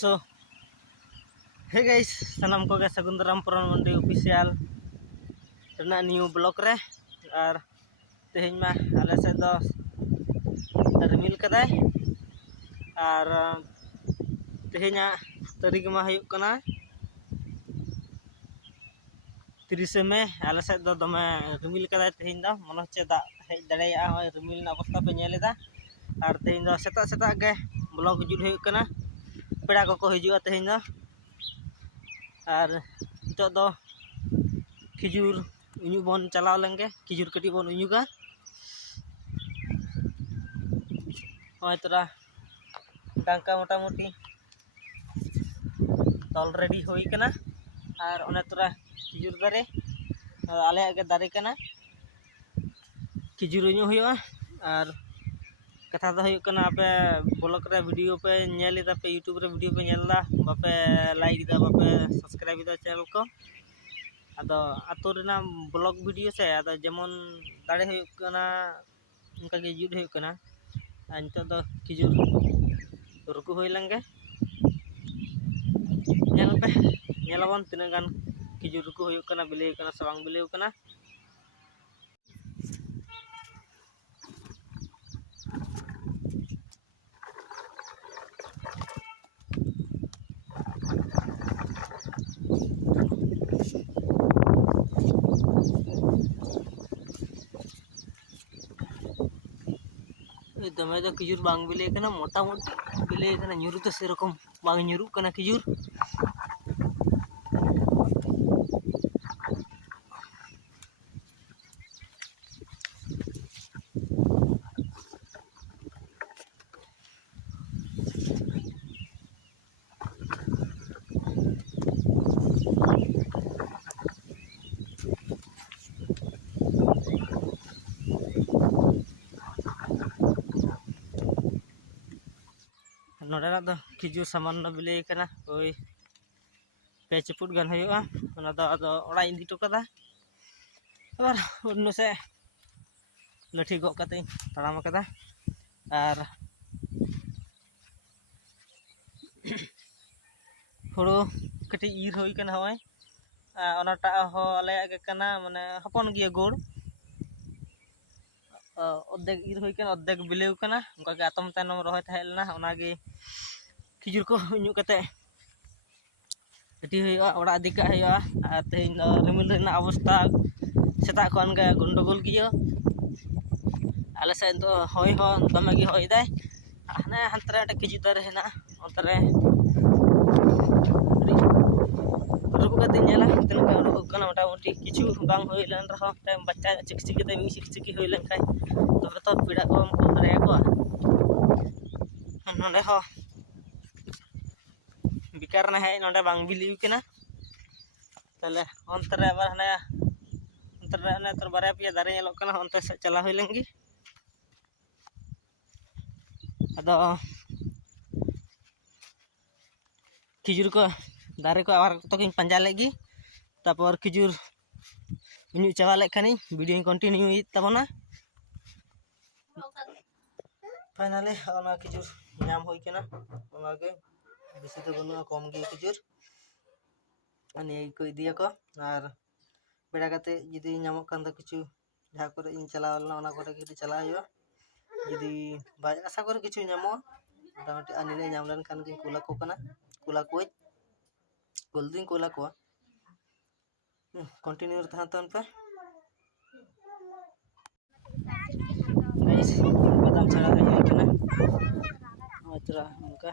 सो हे गई सामान को सगुन दाराम पुरान मंडी ऑफिसियल न्यू ब्लॉक रे और तेहन में आल से रिमिल कदा और तेहना तारीख में त्रिस मे आल से दमे रिमिल कदा तेहन मन हे दा हे दड़ा रिमिल अवस्था पे और तेहन सेता सेता ब्लॉक जुड़ होना ᱯᱮᱲᱟ ᱠᱚᱠᱚ ᱦᱤᱡᱩᱜᱼᱟ ᱛᱮᱦᱮᱧ ᱫᱚ ᱟᱨ ᱱᱤᱛᱚᱜ ᱫᱚ ᱠᱷᱤᱡᱩᱨ ᱩᱧᱩᱜ ᱵᱚᱱ ᱪᱟᱞᱟᱣ ᱞᱮᱱᱜᱮ ᱠᱷᱤᱡᱩᱨ ᱠᱟᱹᱴᱤᱡ ᱵᱚᱱ ᱩᱧᱩᱜᱟ ᱱᱚᱜᱼᱚᱭ ᱛᱚᱨᱟ ᱰᱟᱝᱠᱟ ᱢᱳᱴᱟᱢᱩᱴᱤ ᱛᱚᱞ ᱨᱮᱰᱤ ᱦᱩᱭ ᱠᱟᱱᱟ ᱟᱨ ᱚᱱᱮ ᱛᱚᱨᱟ ᱠᱷᱤᱡᱩᱨ ᱫᱟᱨᱮ ᱟᱞᱮᱭᱟᱜ ᱜᱮ ᱫᱟᱨᱮ ᱠᱟᱱᱟ ᱠᱷᱤᱡᱩᱨ ᱩᱧᱩᱜ ᱦᱩᱭᱩᱜᱼᱟ ᱟᱨ ᱠᱟᱛᱷᱟ ᱫᱚ ᱦᱩᱭᱩᱜ ᱠᱟᱱᱟ ᱟᱯᱮ ᱵᱞᱚᱜ ᱨᱮ ᱵᱷᱤᱰᱤᱭᱳ ᱯᱮ ᱧᱮᱞ ᱮᱫᱟ ᱯᱮ ᱤᱭᱩᱴᱩᱵᱽ ᱨᱮ ᱵᱷᱤᱰᱤᱭᱳ ᱯᱮ ᱧᱮᱞ ᱮᱫᱟ ᱵᱟᱯᱮ ᱞᱟᱭᱤᱠ ᱮᱫᱟ ᱵᱟᱯᱮ ᱥᱟᱵᱥᱠᱨᱟᱭᱤᱵ ᱮᱫᱟ ᱪᱮᱱᱮᱞ ᱠᱚ ᱟᱫᱚ ᱟᱹᱛᱩ ᱨᱮᱱᱟᱜ ᱵᱞᱚᱜ ᱵᱷᱤᱰᱤᱭᱳ ᱥᱮ ᱟᱫᱚ ᱡᱮᱢᱚᱱ ᱫᱟᱲᱮ ᱦᱩᱭᱩᱜ ᱠᱟᱱᱟ ᱚᱱᱠᱟᱜᱮ ᱡᱩᱛ ᱦᱩᱭᱩᱜ ᱠᱟᱱᱟ ᱟᱨ ᱱᱤᱛᱚᱜ ᱫᱚ ᱠᱷᱤᱡᱩᱨ ᱨᱩᱠᱩ ᱦᱩᱭ ᱞᱮᱱᱜᱮ ᱧᱮᱞ ᱯᱮ ᱧᱮᱞᱟᱵᱚᱱ ᱛᱤᱱᱟᱹᱜ ᱜᱟᱱ ᱠᱷᱤᱡᱩᱨ ᱨᱩᱠᱩ ᱦᱩᱭᱩᱜ ᱠᱟᱱᱟ ᱵᱤᱞᱤ ᱠᱟᱱᱟ ᱥᱮ ᱵᱟᱝ ᱵᱤᱞᱤ ᱠᱟᱱᱟ ᱫᱚᱢᱮ ᱫᱚ ᱠᱷᱤᱡᱩᱨ ᱵᱟᱝ ᱵᱤᱞᱤ ᱠᱟᱱᱟ ᱢᱳᱴᱟᱢᱩᱴᱤ ᱵᱤᱞᱤ ᱠᱟᱱᱟ ᱧᱩᱨᱩ ᱫᱚ ᱥᱮᱨᱚᱠᱚᱢ ᱵᱟᱝ ᱧᱩᱨᱩᱜ ᱠᱟᱱᱟ ᱠᱷᱤᱡᱩᱨ ᱱᱚᱰᱮᱱᱟᱜ ᱫᱚ ᱠᱷᱤᱡᱩᱨ ᱥᱟᱢᱟᱱᱱᱚ ᱵᱤᱞᱤ ᱟᱠᱟᱱᱟ ᱳᱭ ᱯᱮ ᱪᱩᱯᱩᱫ ᱜᱟᱱ ᱦᱩᱭᱩᱜᱼᱟ ᱚᱱᱟ ᱫᱚ ᱟᱫᱚ ᱚᱲᱟᱜ ᱤᱧ ᱤᱫᱤ ᱦᱚᱴᱚ ᱠᱟᱫᱟ ᱟᱵᱟᱨ ᱚᱱᱱᱚ ᱥᱮᱫ ᱞᱟᱹᱴᱷᱤ ᱜᱚᱜ ᱠᱟᱛᱮᱧ ᱛᱟᱲᱟᱢ ᱟᱠᱟᱫᱟ ᱟᱨ ᱦᱳᱲᱳ ᱠᱟᱹᱴᱤᱡ ᱤᱨ ᱦᱩᱭ ᱟᱠᱟᱱᱟ ᱦᱚᱜᱼᱚᱭ ᱚᱱᱟᱴᱟᱜ ᱦᱚᱸ ᱟᱞᱮᱭᱟᱜ ᱜᱮ ᱠᱟᱱᱟ ᱢᱟᱱᱮ ᱦᱚᱯᱚᱱ ᱜᱮᱭᱟ ᱜᱳᱲ ᱚᱫᱷᱮᱠ ᱤᱨ ᱦᱩᱭ ᱠᱟᱱᱟ ᱚᱫᱷᱮᱠ ᱵᱤᱞᱟᱹᱣ ᱠᱟᱱᱟ ᱚᱱᱠᱟ ᱜᱮ ᱟᱛᱚᱢ ᱛᱟᱭᱱᱚᱢ ᱨᱚᱦᱚᱭ ᱛᱟᱦᱮᱸ ᱞᱮᱱᱟ ᱚᱱᱟᱜᱮ ᱠᱷᱤᱡᱩᱨ ᱠᱚ ᱧᱩ ᱠᱟᱛᱮᱫ ᱤᱴᱤ ᱦᱩᱭᱩᱜᱼᱟ ᱚᱲᱟᱜ ᱤᱫᱤ ᱠᱟᱜ ᱦᱩᱭᱩᱜᱼᱟ ᱟᱨ ᱛᱮᱦᱮᱧ ᱫᱚ ᱨᱤᱢᱤᱞ ᱨᱮᱱᱟᱜ ᱚᱵᱚᱥᱛᱷᱟ ᱥᱮᱛᱟᱜ ᱠᱷᱚᱱ ᱜᱮ ᱜᱚᱱᱰᱳᱜᱳᱞ ᱜᱮᱭᱟ ᱟᱞᱮ ᱥᱮᱫ ᱫᱚ ᱦᱚᱭ ᱦᱚᱸ ᱫᱚᱢᱮ ᱜᱮ ᱦᱚᱭ ᱮᱫᱟᱭ ᱦᱟᱱᱮ ᱦᱟᱱᱛᱮ ᱨᱮ ᱢᱤᱫᱴᱮᱡ ᱠᱷᱤᱡᱩᱨ ᱫᱟᱨᱮ ᱦᱮᱱᱟᱜᱼᱟ ᱚᱱᱛᱮ ᱨᱮ ᱵᱟᱫᱤᱧ ᱧᱮᱞᱟ ᱛᱤᱱᱟᱹᱜ ᱜᱟᱱ ᱩᱰᱩᱠᱚᱜ ᱠᱟᱱᱟ ᱢᱚᱴᱟᱢᱩᱴᱤ ᱠᱤᱪᱷᱩ ᱵᱟᱝ ᱦᱩᱭ ᱞᱮᱱ ᱨᱮᱦᱚᱸ ᱢᱤᱫᱴᱟᱝ ᱵᱟᱪᱪᱟ ᱪᱤᱠᱪᱤᱠᱤ ᱛᱮ ᱢᱤᱫ ᱪᱤᱠᱪᱤᱠᱤ ᱦᱩᱭ ᱞᱮᱱᱠᱷᱟᱱ ᱛᱚᱵᱮ ᱛᱚ ᱯᱤᱲᱟ ᱠᱚᱢ ᱠᱚ ᱫᱟᱲᱮ ᱟᱠᱚᱣᱟ ᱱᱚᱰᱮ ᱦᱚᱸ ᱵᱤᱠᱟᱨ ᱨᱮᱱᱟᱜ ᱦᱮᱡ ᱱᱚᱰᱮ ᱵᱟᱝ ᱵᱤᱞᱤ ᱠᱟᱱᱟ ᱛᱟᱦᱞᱮ ᱚᱱᱛᱮ ᱨᱮ ᱟᱵᱟᱨ ᱦᱟᱱᱮ ᱚᱱᱛᱮ ᱨᱮ ᱚᱱᱮ ᱛᱚ ᱵᱟᱨᱭᱟ ᱯᱮᱭᱟ ᱫᱟᱨᱮ ᱧᱮᱞᱚᱜ ᱠᱟᱱᱟ ᱚᱱᱛᱮ ᱥᱮᱫ ᱪᱟᱞᱟᱣ ᱦᱩᱭ ᱞᱮᱱᱜᱮ ᱟᱫᱚ ᱠᱷᱤᱡᱩᱨ ᱠᱚ dari ko awak talking panjang lagi tapi awak kejur. Ini coba lagi kan ini video yang continue ini tapi mana finally awak kejur. Nyam hoi kena awak bisa tuh guna aku gitu kejur. Ini aku dia ko nar beda kata jadi nyamuk kan tuh kecil ya aku ini cila allah nak aku kita cila aja jadi banyak asal aku kecil nyamuk. Dan ini nyamuk kan kula kok kena kula kuit ᱠᱩᱞᱫᱤᱧ ᱠᱩᱞᱟ ᱠᱚᱣᱟ continue ᱛᱟᱦᱮᱸ ᱛᱟᱢ ᱯᱮ ᱵᱟᱫᱟᱢ ᱪᱷᱟᱲᱟ ᱦᱩᱭ ᱠᱟᱱᱟ ᱱᱚᱜᱼᱚᱭ ᱛᱚᱨᱟ ᱚᱱᱠᱟ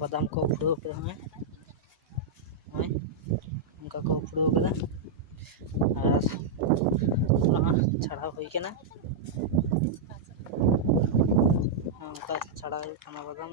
ᱵᱟᱫᱟᱢ ᱠᱚ ᱯᱷᱩᱲᱟᱹᱣ ᱠᱮᱫᱟ ᱦᱚᱸᱜᱼᱚᱭ ᱦᱚᱸᱜᱼᱚᱭ ᱚᱱᱠᱟ ᱠᱚ ᱯᱷᱩᱲᱟᱹᱣ ᱠᱮᱫᱟ ᱟᱨ ᱱᱚᱣᱟ ᱪᱷᱟᱲᱟᱣ ᱦᱩᱭ ᱠᱟᱱᱟ ᱚᱱᱠᱟ ᱪᱷᱟᱲᱟᱣ ᱦᱩᱭᱩᱜ ᱠᱟᱱᱟ ᱵᱟᱫᱟᱢ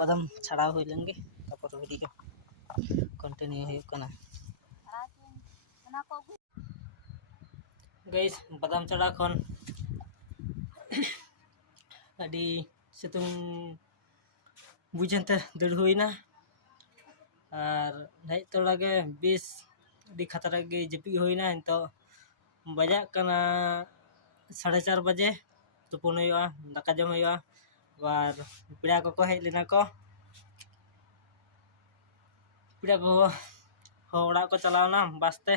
ᱵᱟᱫᱟᱢ ᱪᱷᱟᱲᱟᱣ ᱦᱩᱭ ᱞᱮᱱᱜᱮ ᱛᱟᱯᱚᱨ ᱵᱷᱤᱰᱤᱭᱳ ᱠᱚᱱᱴᱤᱱᱤᱭᱩ ᱦᱩᱭᱩᱜ ᱠᱟᱱᱟ ᱜᱟᱭᱤᱥ ᱵᱟᱫᱟᱢ ᱪᱷᱟᱲᱟ ᱠᱷᱚᱱ ᱟᱹᱰᱤ ᱥᱤᱛᱩᱝ ᱵᱩᱡᱮᱱᱛᱮ ᱫᱟᱹᱲ ᱦᱩᱭᱱᱟ ᱟᱨ ᱦᱮᱡ ᱛᱚᱲᱟᱜᱮ ᱵᱮᱥ ᱟᱹᱰᱤ ᱠᱷᱟᱛᱨᱟᱠ ᱜᱮ ᱡᱟᱹᱯᱤᱫ ᱦᱩᱭᱱᱟ ᱱᱤᱛᱚᱜ ᱵᱟᱡᱟᱜ ᱠᱟᱱᱟ ᱥᱟᱲᱮ ᱪᱟᱨ ᱵᱟᱡᱮ ᱛᱩᱯᱩᱱ ᱦᱩᱭᱩᱜᱼᱟ ᱫᱟᱠᱟ ᱡᱚᱢ ᱦᱩᱭᱩᱜᱼᱟ बार पीड़ा को हजना को। पीड़ा को हड़ा को चलावना बासते।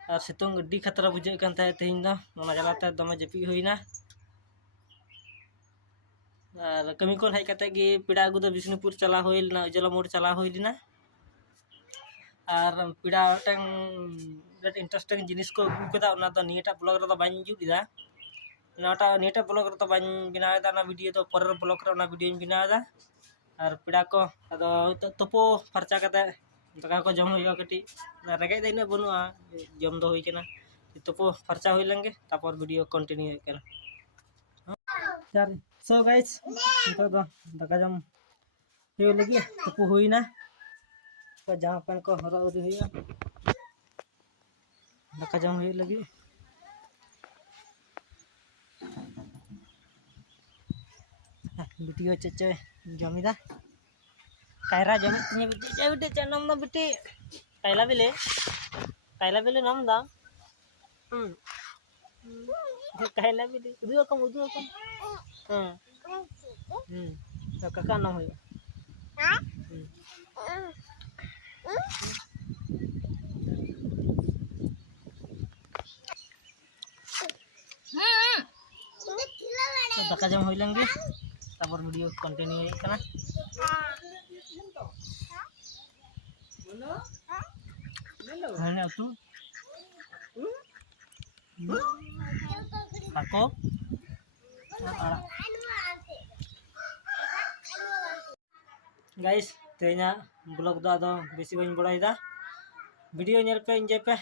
और सितुंग सीतु खतरा बुझे तेहन चलाते दमे जेपी होना और कमी को हजते पीड़ा अगू विष्णुपुर चला होना उजला मोड़ चला होना और पीड़ा मेटा इंटरेस्टिंग जिनिस को अगूकता ब्लग रहा बाजुदा नीटे ब्लॉग तो बना वीडियो तो पर ब्लॉग रहा वीडियो बनाया और पेड़ को अब तुप फार्चा कर दाका को जम कटी रेगे तो इना बनू जम दो तुप फार्चा हो लगे तपर वीडियो कन्टिन्यू सो गाइस दाका जम लगे तुप होना जहाँ को हर दाका जम लगे ᱪᱚᱭ ᱡᱚᱢᱮᱫᱟ ᱠᱟᱭᱨᱟ ᱡᱚᱢᱮᱫ ᱛᱤᱧᱟᱹ ᱵᱤᱴᱤ ᱪᱮᱫ ᱵᱤᱴᱤ ᱪᱮᱫ ᱱᱚᱢ ᱫᱟ ᱵᱤᱴᱤ কাইলা বিলে কাইলা বিলে নাম দা হুম কাইলা বিলে উদু রকম উদু রকম হ্যাঁ হুম তো কাকার নাম হইব হুম তো দাকা জম হই লেন গে তারপর ভিডিও কন্টিনিউ হয়ে কানা হ্যাঁ না তুই Ako? Guys, tehnya blog do ado besi bañ badaida. Video ñel pe enjoy pe.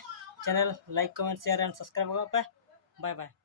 Channel like, comment, share and subscribe pe. Bye bye.